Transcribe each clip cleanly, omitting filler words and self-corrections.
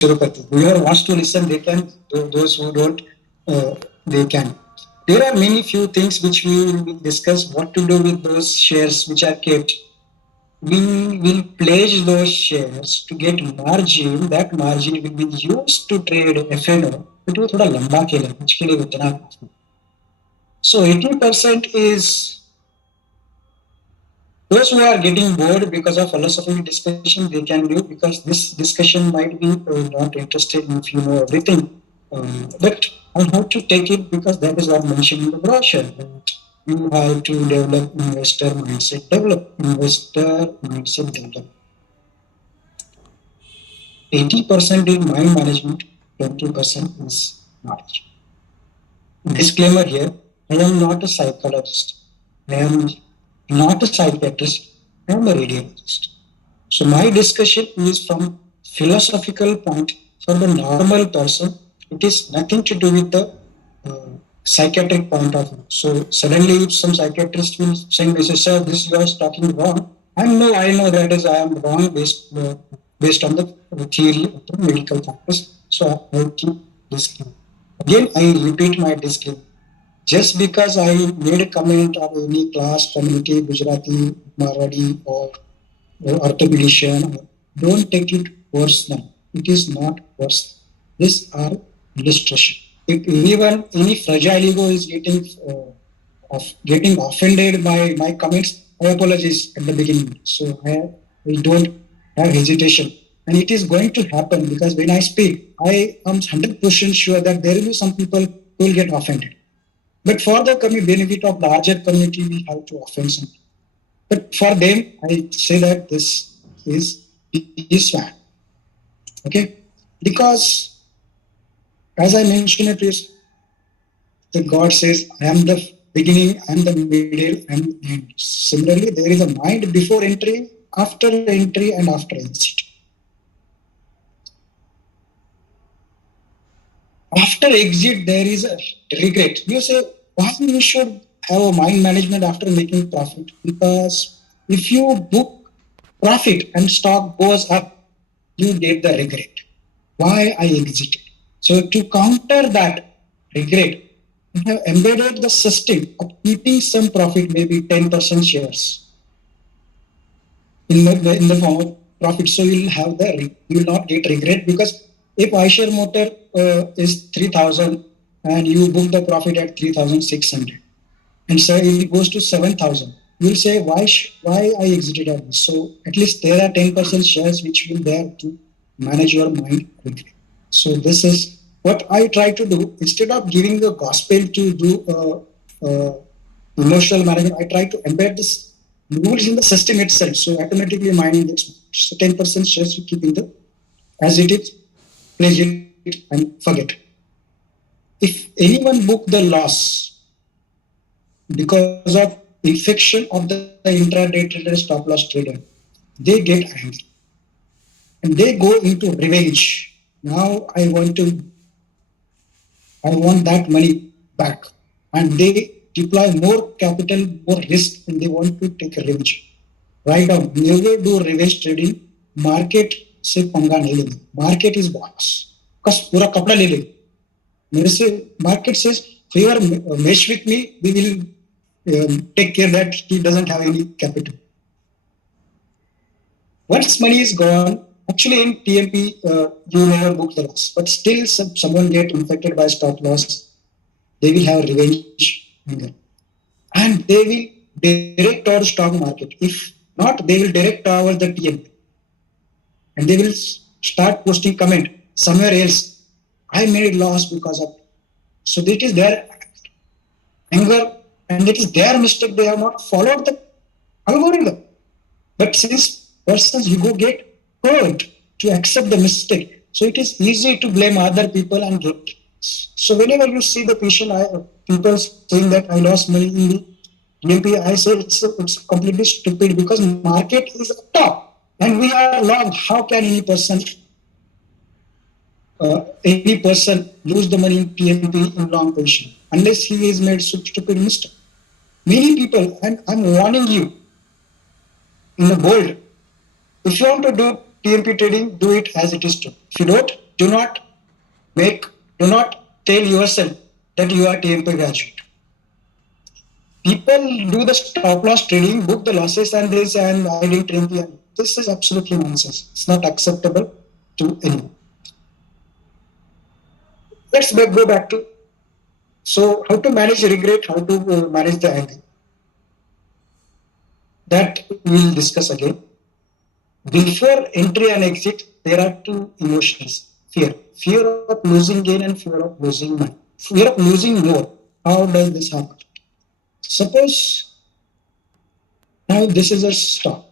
Tirupati. Whoever wants to listen, they can. Those who don't, they can. There are many few things which we will discuss. What to do with those shares which are kept. We will pledge those shares to get margin. That margin will be used to trade FNO. It वो थोड़ा लंबा खेल है, उसके लिए उतना. So 80% is those who are getting bored because of philosophical discussion, they can do, because this discussion might be not interested if you know everything. But I have to take it because that is what mentioned in the brochure. That you have to develop investor mindset develop. 80% is mind management, 20% is knowledge. Disclaimer here, I am not a psychologist. I am not a psychiatrist. I am a radiologist. So my discussion is from philosophical point for the normal person. It is nothing to do with the psychiatric point of view. So suddenly if some psychiatrist will say, sir, this you are talking wrong. I know that is I am wrong based on the theory of the medical practice. So I keep disclaimer. Again, I repeat my disclaimer. Just because I made a comment of any class, community, Gujarati, Marwadi, or orthopedician, don't take it personal. It is not personal. These are illustration. If anyone, any fragile ego is getting offended by my comments, I apologize at the beginning. So I don't have hesitation. And it is going to happen because when I speak, I am 100% sure that there will be some people who will get offended. But for the benefit of larger community, we have to offend some. But for them, I say that this is fine. Okay? Because as I mentioned it is, the God says, I am the beginning, I am the middle, and the end. Similarly, there is a mind before entry, after entry, and after exit. After exit, there is a regret. You say, why you should have a mind management after making profit? Because if you book profit and stock goes up, you get the regret. Why I exited? So to counter that regret, we have embedded the system of keeping some profit, maybe 10% shares in the form of profit. So you will not get regret, because if iShare Motor is 3,000 and you book the profit at 3,600 and say it goes to 7,000, you will say why I exited at this. So at least there are 10% shares which will there to manage your mind regret. So this is what I try to do. Instead of giving the gospel to do emotional management, I try to embed this rules in the system itself. So automatically mind gets, so 10% shares you keep in the as it is, pledge it and forget. If anyone book the loss because of infection of the intraday trader, stop loss trader, they get angry and they go into revenge. Now I want that money back, and they deploy more capital, more risk, and they want to take a revenge. Write down, never do revenge trading. Market से पंगा नहीं लेंगे. Market is boss. कस पूरा कपड़ा ले लेंगे. मेरे से market says, whoever mesh with me, we will take care that he doesn't have any capital. Once money is gone, actually in TMP, you never book the loss, but still someone get infected by stop loss, they will have revenge anger. And they will direct our stock market. If not, they will direct towards the TMP. And they will start posting comment somewhere else. I made loss because of. So that is their anger, and it is their mistake. They have not followed the algorithm. But since persons ego get hurt to accept the mistake, so it is easy to blame other people and get. So whenever you see the people saying that I lost money in the DMP, I say it's completely stupid, because market is up top and we are long. How can any person lose the money in TMP in long position unless he is made stupid mistake? Many people, and I'm warning you in the bold, if you want to do TMP trading, do it as it is true. If you don't, make, do not tell yourself that you are TMP graduate. People do the stop loss trading, book the losses, and this and I did TMP. This is absolutely nonsense. It's not acceptable to anyone. Let's go back to, so how to manage regret, how to manage the anger. That we'll discuss again. Before entry and exit, there are two emotions: fear of losing gain and fear of losing money, fear of losing more. How does this happen? Suppose now this is a stock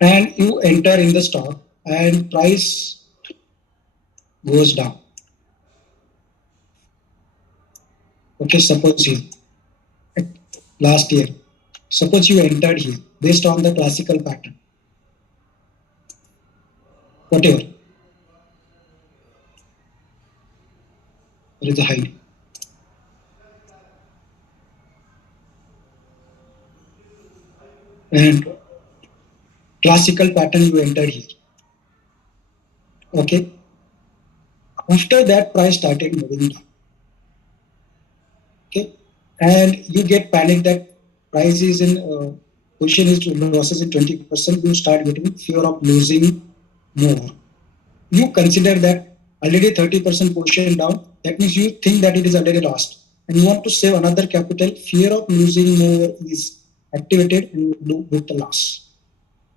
and you enter in the stock and price goes down. Okay, suppose here, last year, suppose you entered here based on the classical pattern, whatever, there is a high. And classical pattern you entered here. Okay. After that, price started moving down. Okay. And you get panic that price is in position is losses in 20%. You start getting fear of losing more. You consider that already 30% portion down. That means you think that it is already lost. And you want to save another capital. Fear of losing more is activated and you book the loss.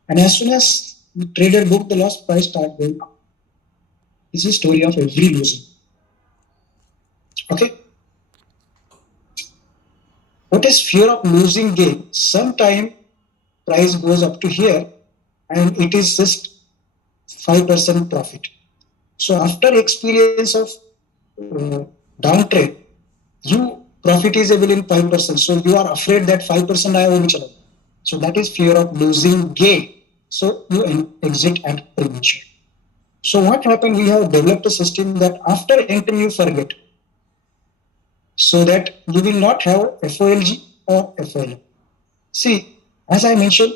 And as soon as the trader book the loss, price start going up. This is story of every loser. Okay. What is fear of losing gain? Sometime price goes up to here and it is just 5% profit. So after experience of downtrend, you profit is able in 5%. So you are afraid that 5% I will chalo. So that is fear of losing gain. So you exit at premature. So what happened? We have developed a system that after entering you forget, so that you will not have FOLG or FOL. See, as I mentioned,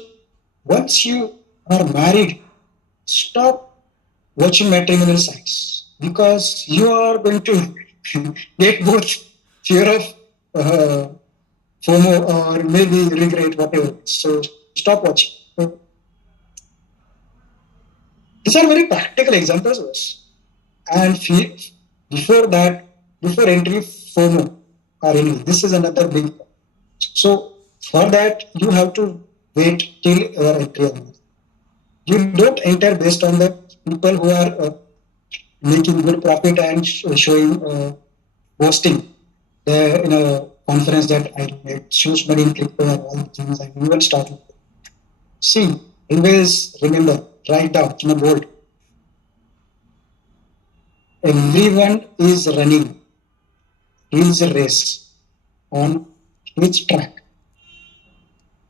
once you are married, stop watching matrimonial sites because you are going to get both fear of FOMO or maybe regret, whatever. So stop watching. These are very practical examples. And before that, before entry, FOMO or any, this is another big. So for that, you have to wait till your entry. You don't enter based on the people who are making good profit and showing posting in a conference that I made shows money in crypto and all the things, and you will start. See, always remember, write down in a board. Everyone is running his race on his track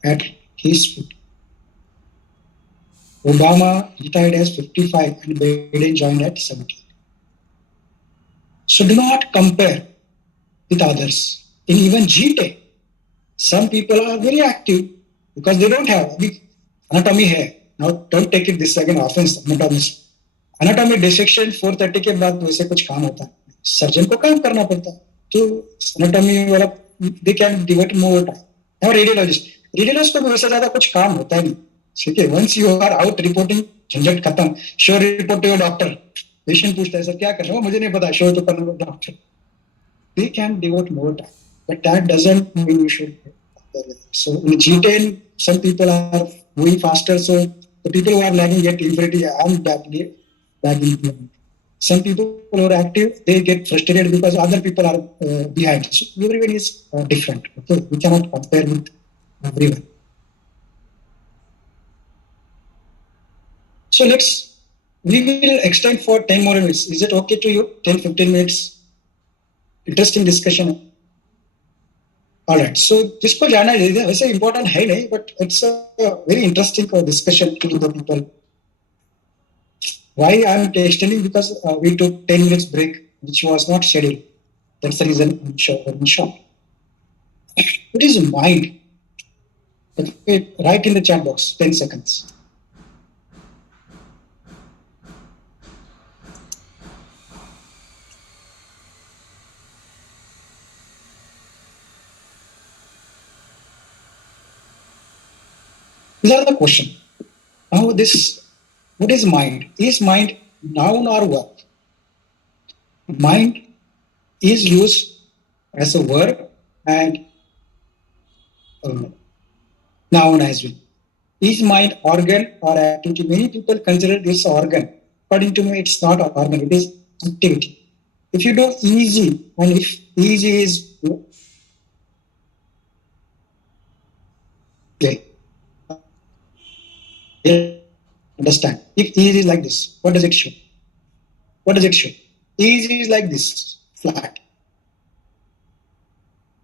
at his speed. Obama retired as 55 and Biden joined at 70. So do not compare with others. In even GTech, some people are very active because they don't have anatomy है. Now don't take it this second offense anatomy. Anatomy dissection 4:30 के बाद वैसे कुछ काम होता है. Surgeon को काम करना पड़ता है. तो anatomy वाला they can devote more time. और रेडियोलॉजिस्ट को भी वैसे ज्यादा कुछ काम होता है नहीं. ठीक है, once you are out reporting झंझट खत्म. Show report to your doctor. Patient पूछता है सर क्या कर रहे हो, मुझे नहीं पता. Show to doctor. They can devote more time, but that doesn't mean you should. So in G10, some people are moving faster. So the people who are lagging get inferiority. I'm lagging. Some people who are active, they get frustrated because other people are behind. So everyone is different. Okay, we cannot compare with everyone. So we will extend for 10 more minutes. Is it okay to you? 10-15 minutes. Interesting discussion. All right. So जिसको जाना है वैसे important है नहीं, but it's a very interesting discussion to the people. Why I'm extending? Because we took 10 minutes break, which was not scheduled. That's the reason I'm short. What is mind? Okay, write in the chat box. 10 seconds. These are the question. Now this, what is mind? Is mind noun or verb? Mind is used as a verb and uh, noun as well. Is mind organ or activity? Many people consider this organ. According to me, it's not organ, it is activity. If you do easy, and if easy is okay, understand. If easy is like this, what does it show? What does it show? Easy is like this, flat.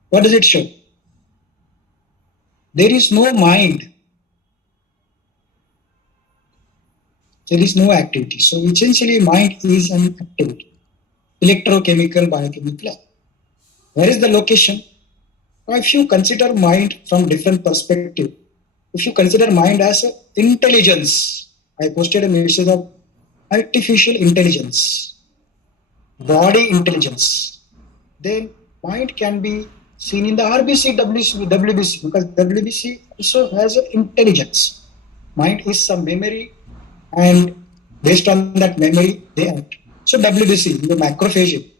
What does it show? There is no mind. There is no activity. So essentially, mind is an activity. Electrochemical, biochemical. Where is the location? Now, if you consider mind from different perspective, if you consider mind as a intelligence, I posted a message of artificial intelligence, body intelligence, then mind can be seen in the RBC, WBC, because WBC also has an intelligence. Mind is some memory, and based on that memory, they act. So WBC, the macrophage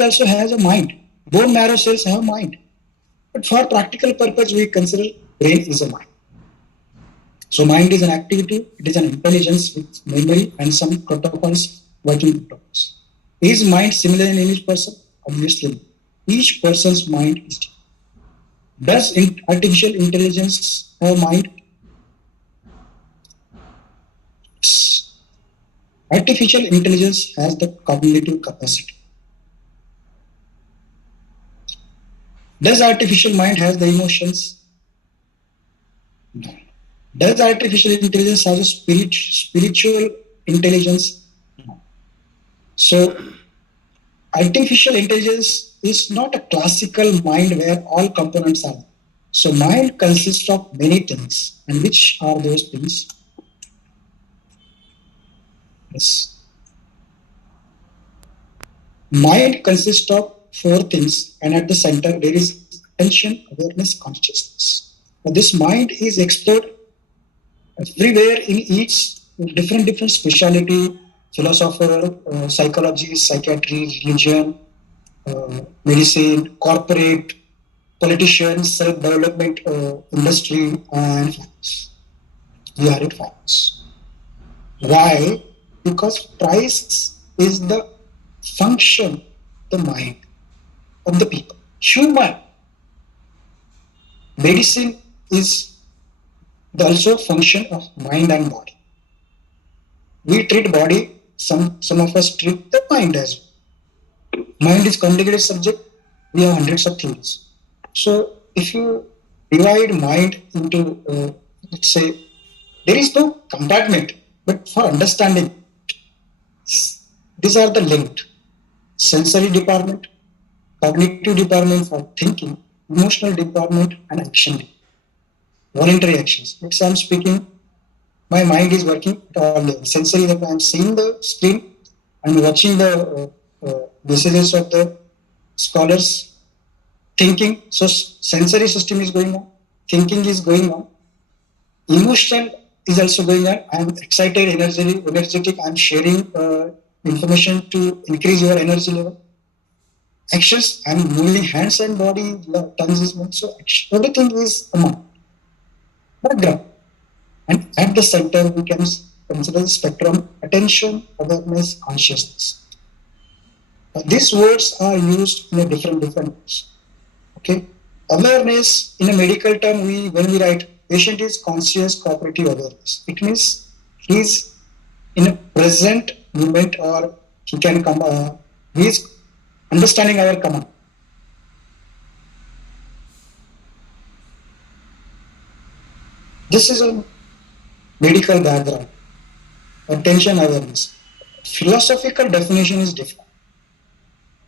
also has a mind. Bone marrow cells have mind. But for practical purpose, we consider brain is a mind. So mind is an activity, it is an intelligence with memory and some protocols, working protocols. Is mind similar in each person? Obviously. Each person's mind is different. Does artificial intelligence have mind? Artificial intelligence has the cognitive capacity. Does artificial mind has the emotions? No. Does artificial intelligence have a spiritual intelligence? No. So artificial intelligence is not a classical mind where all components are. So mind consists of many things. And which are those things? Yes. Mind consists of four things, and at the center there is attention, awareness, consciousness. Now, this mind is explored everywhere in each different specialty, philosopher, psychology, psychiatry, religion, medicine, corporate, politicians, self-development industry, and finance. We are in finance. Why? Because price is the function, the mind of the people. Human medicine is also function of mind and body. We treat body, some of us treat the mind as well. Mind is complicated subject. We have hundreds of things. So if you divide mind into, let's say, there is no compartment, but for understanding, these are the linked. Sensory department, cognitive department for thinking, emotional department, and action. Voluntary actions. If I'm speaking, my mind is working at all levels. Sensory, that I'm seeing the screen, I'm watching the messages of the scholars, thinking. So sensory system is going on, thinking is going on, emotional is also going on. I'm excited, energetic. I'm sharing information to increase your energy level. Actions, I'm moving hands and body, tongues is moving. So everything is among background. And at the center, we can consider the spectrum: attention, awareness, consciousness. These words are used in a different ways. Okay, awareness in a medical term, when we write patient is conscious cooperative awareness, it means he is in a present moment, or he can come. He is understanding our command. This is a medical background. Attention awareness. Philosophical definition is different.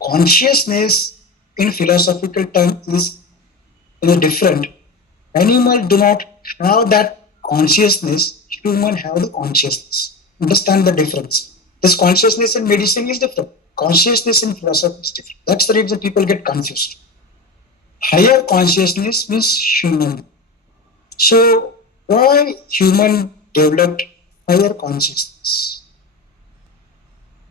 Consciousness in philosophical term is different. Animal do not have that consciousness. Human have the consciousness. Understand the difference. This consciousness in medicine is different. Consciousness in philosophy is different. That's the reason people get confused. Higher consciousness means human. So why human developed higher consciousness?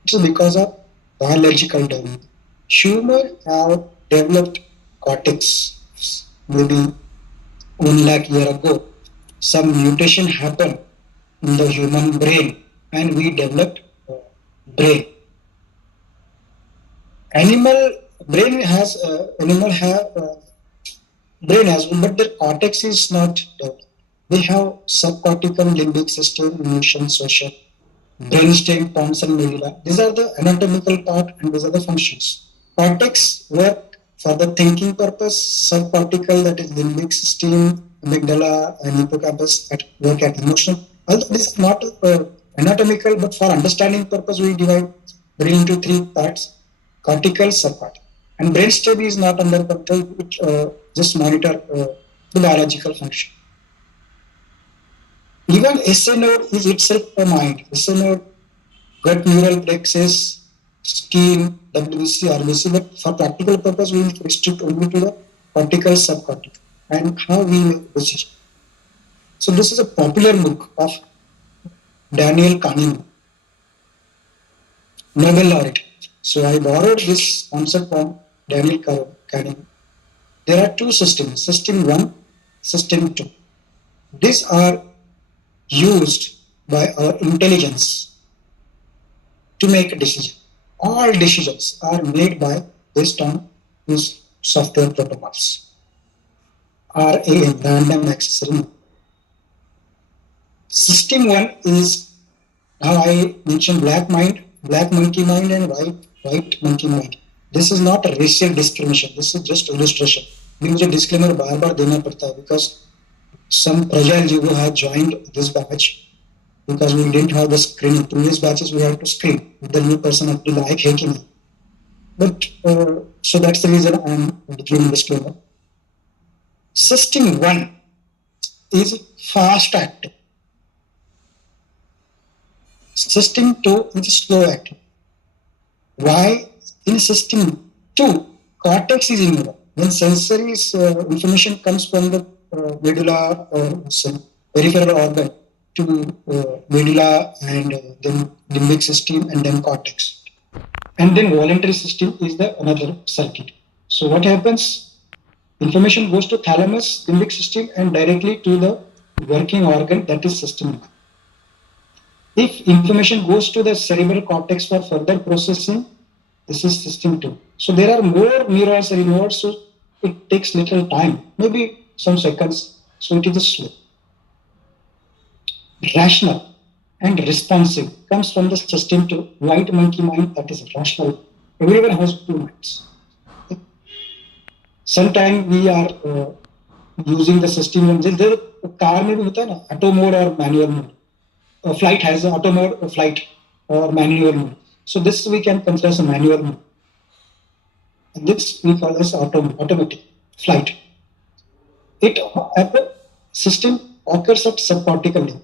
It's because of biological development. Human have developed cortex maybe 1 lakh year ago. Some mutation happened in the human brain and we developed brain. Animal brain has animal have brain has one, but their cortex is not developed. They have subcortical, limbic system, emotion, social, brainstem, pons, and medulla. These are the anatomical part and these are the functions. Cortex work for the thinking purpose, subcortical, that is limbic system, amygdala, and hippocampus at work at emotional. Although this is not anatomical, but for understanding purpose, we divide brain into three parts: cortical, subcortical. And brainstem is not under control; it just monitor the biological function. Even SA node is itself a mind. SA node, gut neural plexus, skin, WBC, RBC, but for practical purpose, we will restrict only to the cortical, subcortical, and how we make decision. So this is a popular book of Daniel Kahneman, Nobel laureate. So I borrowed this concept from Daniel Kahneman. There are two systems, system 1, system 2. These are used by our intelligence to make a decision. All decisions are made by based on these software protocols. RAM, random access memory. System 1 is how I mentioned black monkey mind and white monkey mind. This is not a racial discrimination. This is just illustration. मुझे disclaimer बार बार देना पड़ता है because some fragile ego have joined this batch because we didn't have the screening. Previous batches we had to screen if the new person अपनी लायक है कि नहीं. But so that's the reason I am giving disclaimer. System 1 is fast acting. System 2 is slow acting. Why? In system 2, cortex is involved. When sensory information comes from the medulla or some peripheral organ to medulla and then limbic system and then cortex. And then voluntary system is the another circuit. So what happens? Information goes to thalamus, limbic system and directly to the working organ, that is system 1. If information goes to the cerebral cortex for further processing, this is system 2. So there are more neurons involved, so it takes little time, maybe some seconds, so it is slow. Rational and responsive comes from the system 2, white monkey mind, that is rational. Everyone has two minds. Sometimes we are using the system, there car में भी होता है ना, auto mode or manual mode. Flight has an auto mode, flight or manual mode. So this we can consider as a manual mode. And this we call as automatic flight. It system occurs at subcortical level,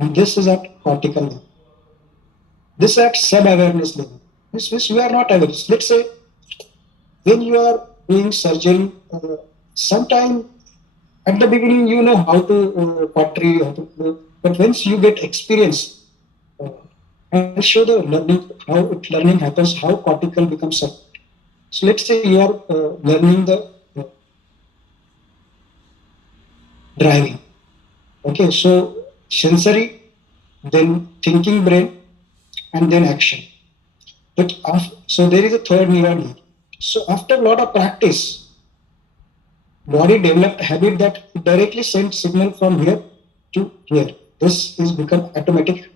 and this is at cortical level. This at sub-awareness level. This you are not aware. Let's say when you are doing surgery, sometime at the beginning you know how to pottery, how to do. But once you get experience, I'll show the learning, how learning happens, how cortical becomes sub. So let's say you are learning the driving. Okay, so sensory, then thinking brain, and then action. But so there is a third neuron here. So after a lot of practice, body developed a habit that directly sends signal from here to here. This is become automatic.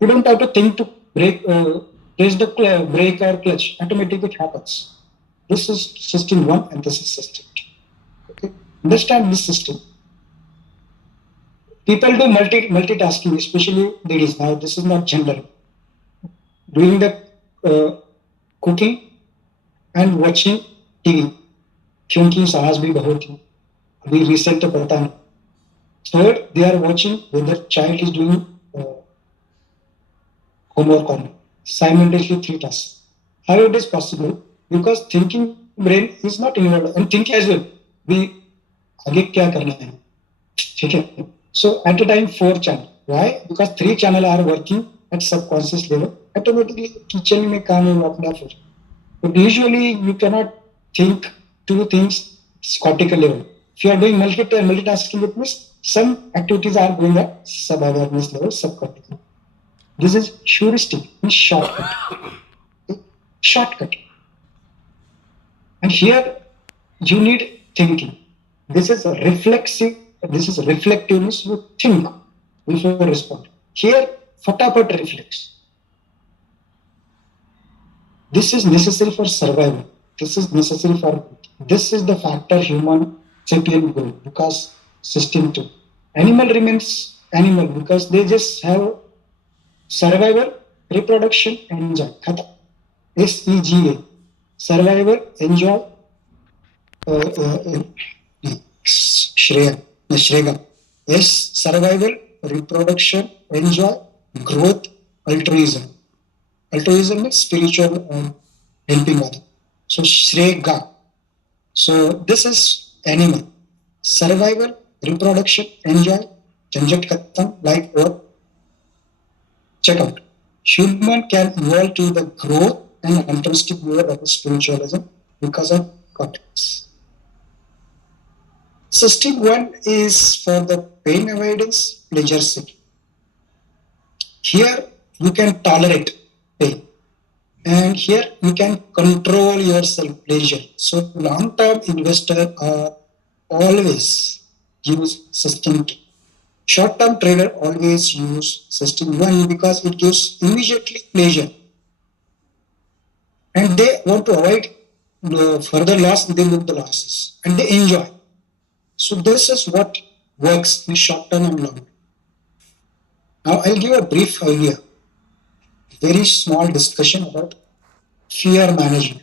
You don't have to think to press the brake or clutch. Automatically it happens. This is system 1 and this is system 2. Okay? Understand this system. People do multitasking, especially ladies. Now this is not gender. Doing the cooking and watching TV, क्योंकि साहस भी बहुत है, अभी recent तो पता नहीं. Third, they are watching whether child is doing homework or not. Simultaneously three tasks. How it is possible? Because thinking brain is not involved and think as well. We आगे क्या करना है, ठीक है. So at a time four channel. Why? Because three channel are working at subconscious level. Automatically kitchen में काम है अपने आप. But usually you cannot think two things cortical level. If you are doing multitasking, it means some activities are going at sub-awareness level, subcortical. This is heuristic, means shortcut. Shortcut. And here you need thinking. This is reflexive. This is reflectiveness. You think before respond. Here, fatapat reflex. This is necessary for survival. This is necessary for. This is the factor human sapient grow because system two. Animal remains animal because they just have survival, reproduction, and enjoy. Khata. SEGA. Survival, enjoy, Shreya, Shrega. S, survival, reproduction, enjoy, growth, altruism. Altruism means spiritual helping other. So Shrega. So this is animal. Survival, reproduction, enjoy, Janjat Khattam, like what? Check out. Human can evolve to the growth and altruistic word of spiritualism because of cortex. System one is for the pain avoidance, pleasure seeking. Here you can tolerate pain, and here you can control yourself pleasure. So long-term investor are always use system two. Short-term trader always use system one because it gives immediately pleasure, and they want to avoid further loss. They look the losses and they enjoy. So this is what works in short term and long term. Now I'll give a brief idea, very small discussion about fear management.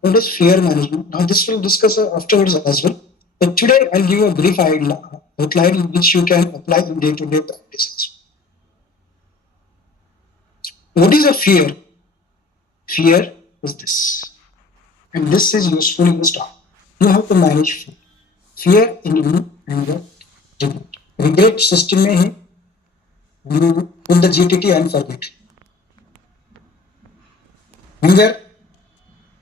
What is fear management? Now this will discuss afterwards as well. But today I'll give a brief outline which you can apply in day-to-day practices. What is a fear? Fear is this, and this is useful in the start. You have to manage fear. Fear in you and your regret. Regret system में है. You put the GTT and forget. Hunger,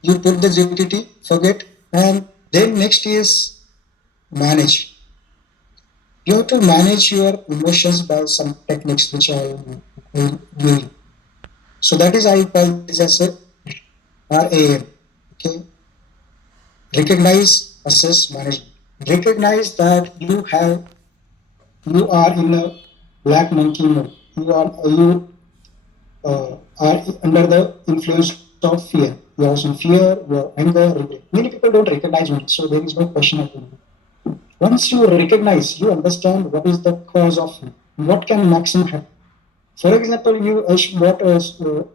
you put the GTT, forget, and then next is manage. You have to manage your emotions by some techniques which I will give. So that is I call this as a RAM. Okay. Recognize, assess, manage. Recognize that you are in a black monkey mode. You are under the influence of fear. You are in fear, you are anger, regret. Many people don't recognize it, so there is no question of it. Once you recognize, you understand what is the cause of it, what can maximum happen. For example, you bought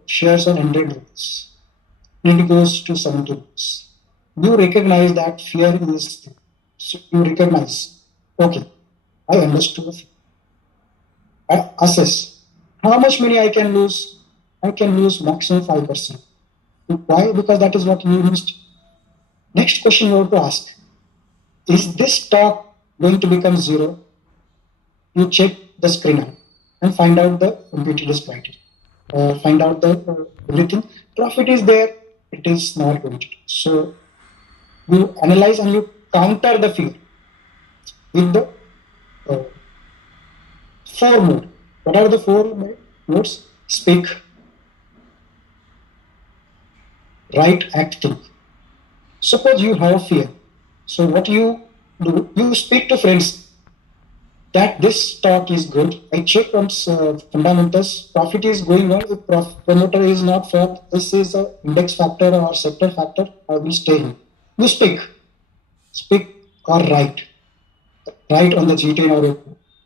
shares on 100 rupees. It goes to 70 rupees. You recognize that fear is, so you recognize, okay, I understood. I assess how much money I can lose. I can lose maximum 5%. Why? Because that is what you used. Next question you have to ask, is this stock going to become zero? You check the screen and find out the competitor's criteria. Find out the everything. Profit is there, it is not going to. So you analyze and you counter the fear with the uh, four mode. What are the four modes? Speak, write, act, think. Suppose you have fear. So what you do, you speak to friends that this stock is good. I check on fundamentals. Profit is going on. If promoter is not for this is a index factor or sector factor, I will stay here. You speak or write on the GTN or.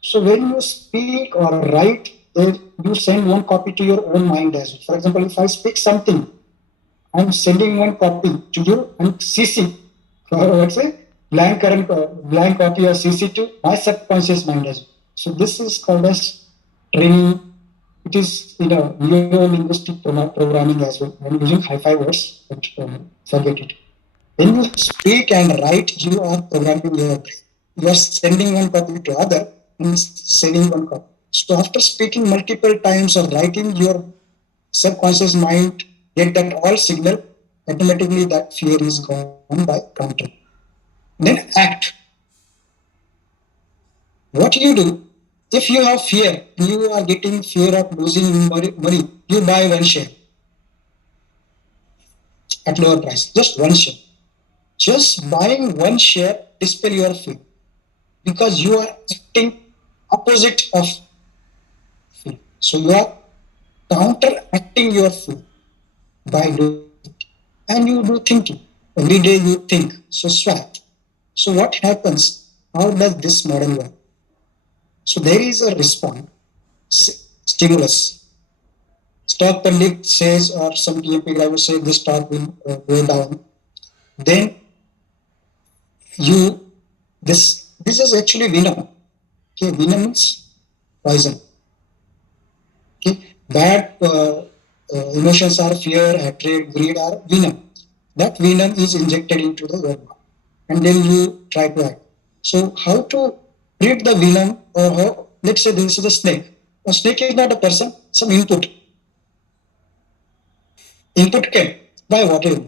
So when you speak or write, you send one copy to your own mind as well. For example, if I speak something, I'm sending one copy to you and CC, what's it? Blank copy or CC to my subconscious mind as well. So this is called as training. It is neuro linguistic programming as well. I'm using high-fi words, but forget it. When you speak and write, you are programming your brain. You are sending one copy to other and sending one copy. So after speaking multiple times or writing, your subconscious mind get that all signal, automatically that fear is gone by counter. Then act. What you do, if you have fear, you are getting fear of losing money, you buy one share at lower price, just one share. Just buying one share dispel your fear because you are acting opposite of fear. So you are counteracting your fear by doing it. And you do thinking. Every day you think. So swap. So what happens? How does this model work? So there is a response, stimulus. Stock pundit says, or some TMP drivers say this stock will go down. Then you this is actually venom. Okay, venom means poison. Okay, bad emotions are fear, hatred, greed are venom. That venom is injected into the your body, and then you try to act. So how to treat the venom, or how? Let's say this is a snake. A snake is not a person. Some input. Input came by whatever.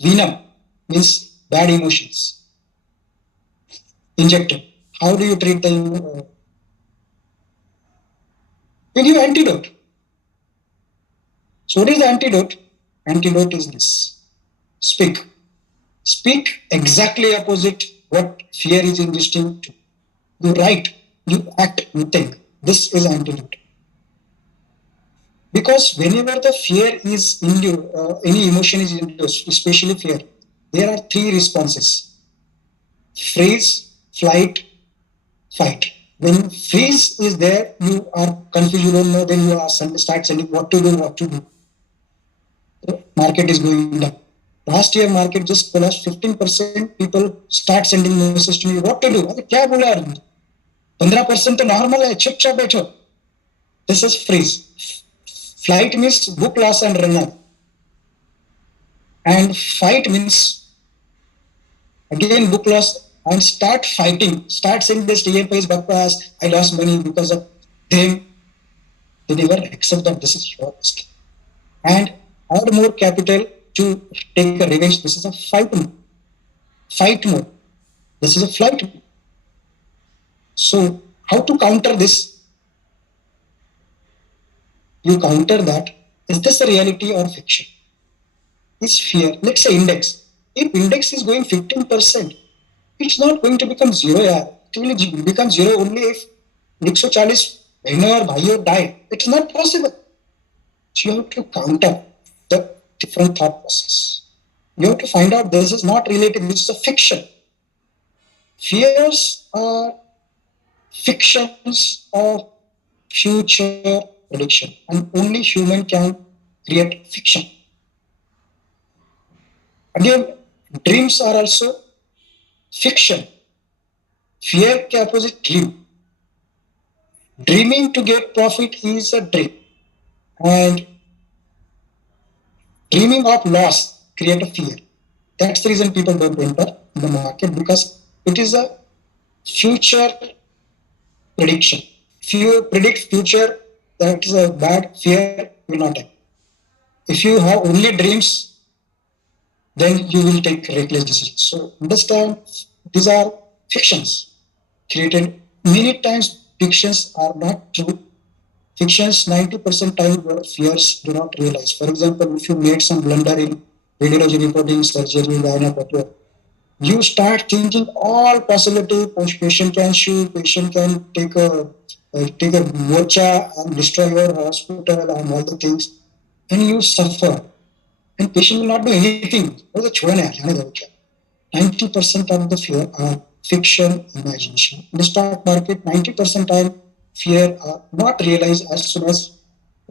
Venom means bad emotions injected. How do you treat the? You give antidote. So what is the antidote? Antidote is this. Speak. Speak exactly opposite what fear is inducing to. You write, you act, you think. This is antidote. Because whenever the fear is induced, any emotion is induced, especially fear, there are three responses: freeze, flight, fight. When freeze is there, you are confused, you don't know, then you are start sending what to do, what to do. Market is going down. Last year market just collapsed 15%. People start sending message to me, what to do? अरे क्या बोला यार 15% तो normal है चुपचाप बैठो. This is freeze. Flight means book loss and run out. And fight means again book loss and start fighting. Start saying this TMP is bakwas. I lost money because of them. They never accept that this is your mistake. And add more capital to take a revenge. This is a fight mode. Fight mode. This is a flight mode. So how to counter this? You counter that. Is this a reality or fiction? Is fear? Let's say index. If index is going 15%, it's not going to become zero. Yeah. It will become zero only if 140 बहनों और भाइयों die. It's not possible. So you have to counter the different thought process. You have to find out this is not related, this is a fiction. Fears are fictions of future prediction, and only human can create fiction. Again, dreams are also fiction. Fear के opposite dream. Dreaming to get profit is a dream, and dreaming of loss create a fear. That's the reason people don't enter the market, because it is a future prediction. If you predict future, that is a bad fear will not happen. If you have only dreams, then you will take reckless decisions. So understand these are fictions created. Many times fictions are not true. Fictions 90% time your fears do not realize. For example, if you made some blunder in radiology reporting, surgery, gynecology, you start thinking all possibility. Patient can shoot, patient can take a morcha and destroy your hospital and all the things, and you suffer. And patient will not do anything. 90% of the fear are fiction, imagination. In the stock market, 90% time fear are not realized as soon as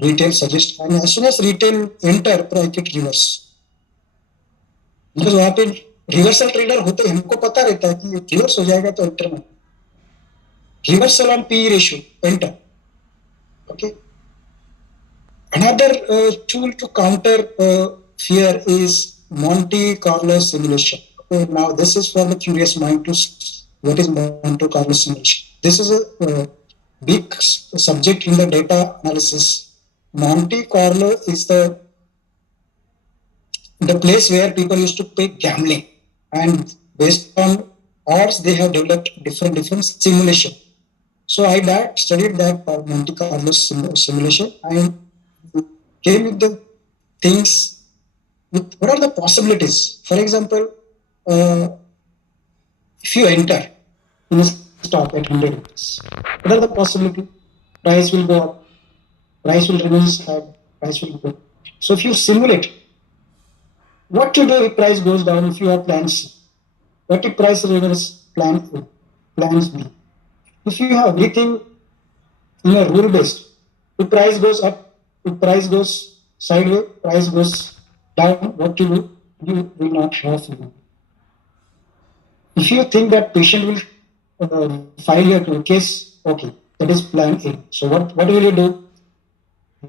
retail suggests, and as soon as retail enter, profit reverse. Because वहां पे reversal trader होते हैं, हमको पता रहता है कि reverse हो जाएगा तो एंटर में, reversal on PE ratio, enter. Okay. Another tool to counter fear is Monte Carlo simulation. Okay, now this is for the curious mind to what is Monte Carlo simulation. This is a big subject in the data analysis. Monte Carlo is the place where people used to play gambling, and based on odds they have developed different simulation. So I studied that Monte Carlo simulation and came with the things with what are the possibilities. For example, uh, if you enter in a stock at 100 rupees, what are the possibilities? Price will go up, price will remain stagnant, price will go up. So if you simulate what to do if price goes down, if you have plan C, what if price remains plan A, plans B. If you have everything in a rule based, if price goes up, if price goes sideways, price goes down, what to do? You will not have to do. If you think that patient will file your case, okay, that is plan A. So what will you do?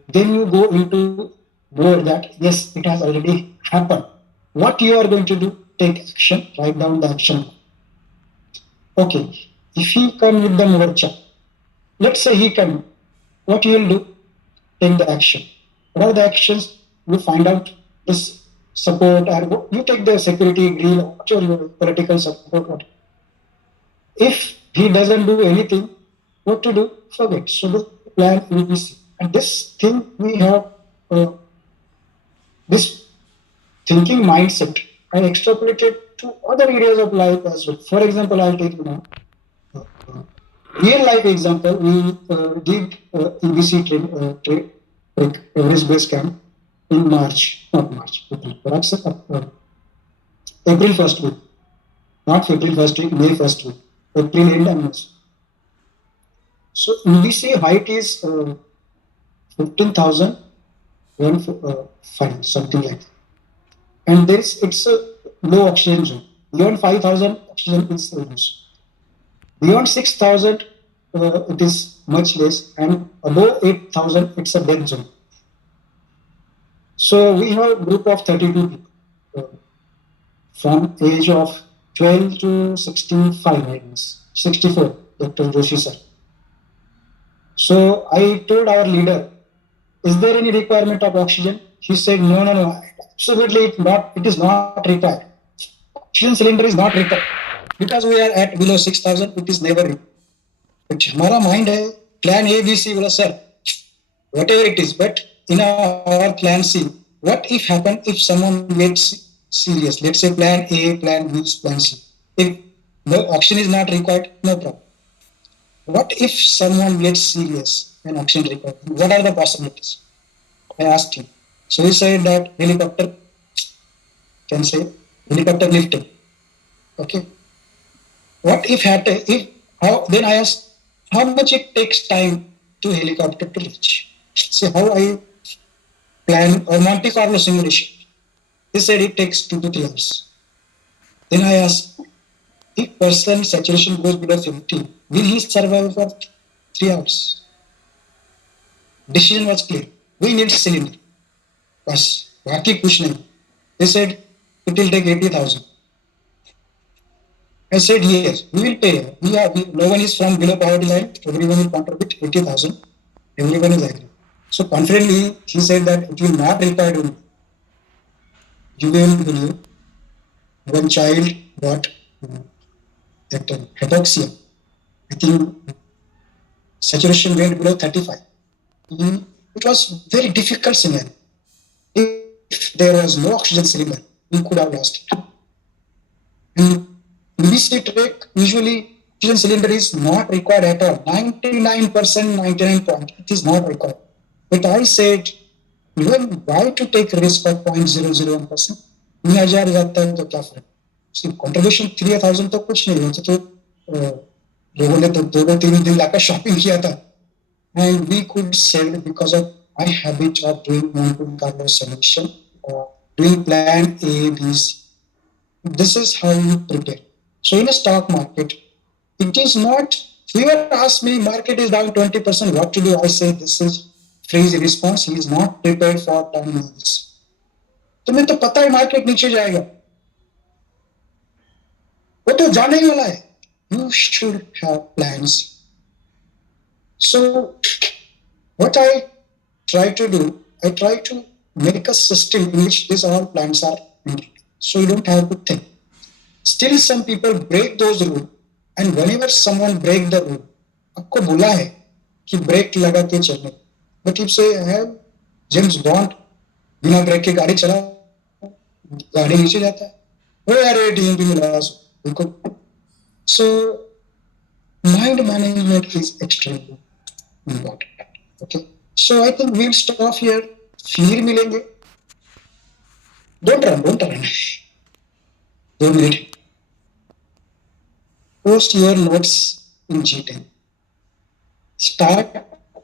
Then you go into more that yes, it has already happened. What you are going to do? Take action, write down the action. Okay, if he come with the morcha, let's say he can, what you will do? Take the action. What are the actions? You find out this support, or you take the security deal, whatever your political support. If he doesn't do anything, what to do? Forget. So the plan will be C. And this thing we have, this thinking mindset, I extrapolated to other areas of life as well. For example, I'll take real life example. We did EBC Everest Base Camp in March, not March, April, perhaps April 1st week, not April 1st week, May 1st week, April end and March. So EBC height is 15,005, something like that. And this it's a low oxygen zone. Beyond 5,000, oxygen is used. Beyond 6,000, it is much less, and above 8,000, it's a dead zone. So we have a group of 32 people from age of 12 to 65, I guess, 64, Dr. Joshi sir. So I told our leader, is there any requirement of oxygen? He said, no, absolutely not. It is not required. Oxygen cylinder is not required because we are at below 6,000. It is never required. But हमारा mind है plan A, B, C बोला sir, whatever it is. But in our plan C, what if happen if someone gets serious? Let's say plan A, plan B, plan C. If no oxygen is not required, no problem. What if someone gets serious and oxygen required? What are the possibilities? I asked him. So he said that helicopter can say helicopter lifting. Okay. What if how then I asked how much it takes time to helicopter to reach. See how I plan or Monte Carlo simulation. He said it takes 2 to 3 hours. Then I asked if person saturation goes below 50, will he survive for 3 hours? Decision was clear. We need cylinder. बस बाकी कुछ नहीं. They said it will take 80,000. I said yes, we will pay. No one is from below poverty line. Everyone will contribute 80,000. Everyone is agree. So confidently he said that it will not require only. You will believe one child got that hypoxia. I think saturation went below 35. It was very difficult scenario. If there was no oxygen cylinder, we could have lost it. In EBC track, usually oxygen cylinder is not required at all. 99%, 99 it is not required. But I said, even why to take risk of 0.001%? 3,000 जाता है तो क्या फर्क? सिर्फ contribution 3,000 तो कुछ नहीं होता. तो लोगों ने तो 2-3 दिन लाकर शॉपिंग किया था. And we could save it because of my habit of doing Monte Carlo selection or doing plan A, B, C. This is how you prepare. So in a stock market, it is not, whoever asks me market is down 20%, what to do? I say this is freeze response. He is not prepared for turmoils. तुम्हें तो पता है market नीचे जाएगा, वो तो जाने ही वाला है. You should have plans. So what I try to do, I try to make a system in which these all plans are made. So you don't have to think. Still some people break those rules, and whenever someone break the rule, आपको बोला है कि break लगा के चलने, but if say I have James Bond, बिना break के गाड़ी चला, गाड़ी नीचे जाता है, वो यार ये DMP में लगा बिल्कुल. So mind management is extremely important. Okay, so I think we'll stop here. फिर मिलेंगे. Don't run, don't run. 2 minutes. Post your notes in G10. Start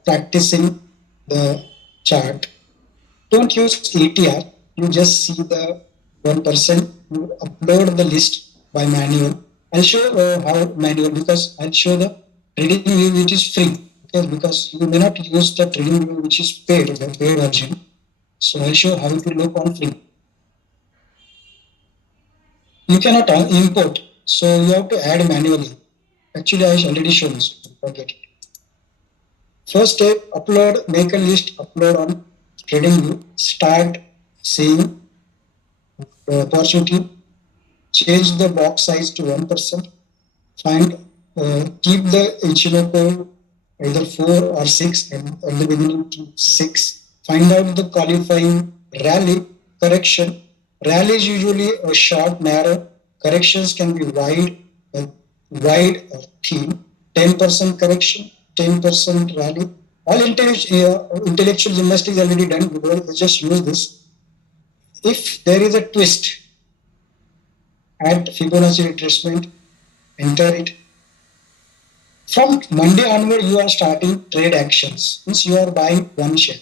practicing the chart. Don't use ATR. You just see the 1%. You upload the list by manual. I'll show how manual, because I'll show the trading view which is free. Okay, because you may not use the trading view which is paid, the paid version. So I'll show how to look on free. You cannot import, so you have to add manually. Actually, I already shown this. Forget it. First step, upload, make a list, upload on TradingView, start seeing opportunity, change the box size to 1%, find, keep the Ichimoku either 4 or 6 and at the beginning to 6, find out the qualifying rally, correction. Rally is usually a short, narrow, corrections can be wide or thin, 10% correction, 10% rally. All intellectual gymnastics already done. Let's just use this. If there is a twist at Fibonacci retracement, enter it. From Monday onward, you are starting trade actions. Means you are buying one share.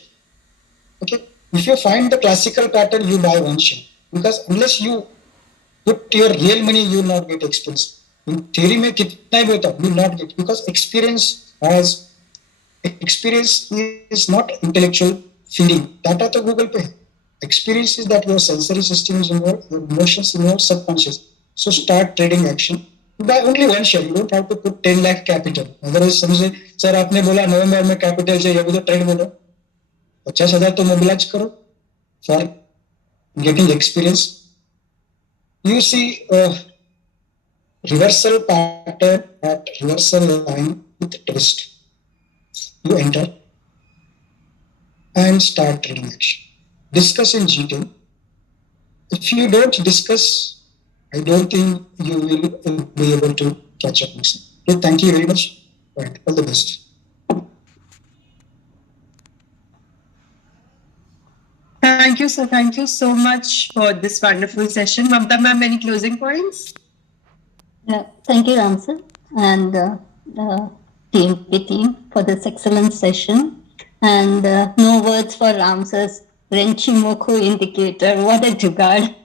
Okay. If you find the classical pattern, you buy one share. Because unless you put your real money, you will not get experience. In theory में कितना भी होता, you will not get, because experience is not intellectual feeling. Data तो Google पे है. Experience is that your sensory system is involved, your emotions involved, subconscious. So start trading action. Buy only one share. You don't have to put 10 lakh capital. Otherwise समझे sir आपने बोला नवंबर में capital चाहिए, अभी तो trade बोलो 50,000 तो mobilise करो for getting experience. You see reversal pattern at reversal line with twist. You enter and start trading action. Discuss in G10. If you don't discuss, I don't think you will be able to catch up next. Okay, thank you very much. Right, all the best. Thank you, sir. Thank you so much for this wonderful session. Mamta ma'am, any closing points? Thank you, Ramsar, and TMP team for this excellent session. And no words for Ramsar's Renchimoku indicator. What a jugaad.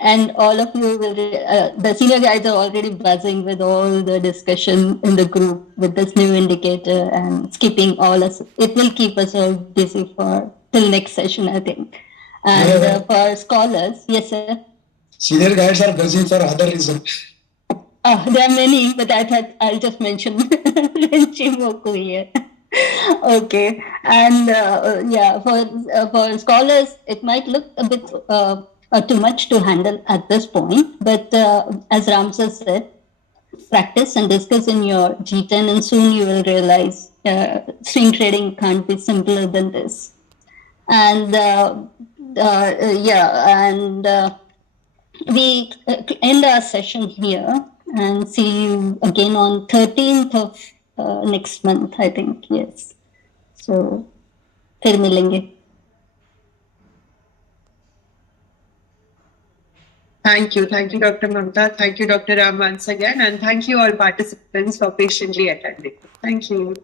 And all of you will, the senior guys are already buzzing with all the discussion in the group with this new indicator and skipping all us. It will keep us all busy for till next session, I think. And for scholars, yes, sir. Senior guys are buzzing for other reasons. There are many, but I thought I'll just mention Renchimoku here. Okay, and for scholars, it might look a bit too much to handle at this point, but as Ramsar said, practice and discuss in your G10, and soon you will realize swing trading can't be simpler than this. And we end our session here and see you again on 13th of next month, I think. Yes. So, फिर मिलेंगे. Thank you, Dr. Mamta. Thank you, Dr. Ram, once again, and thank you all participants for patiently attending. Thank you.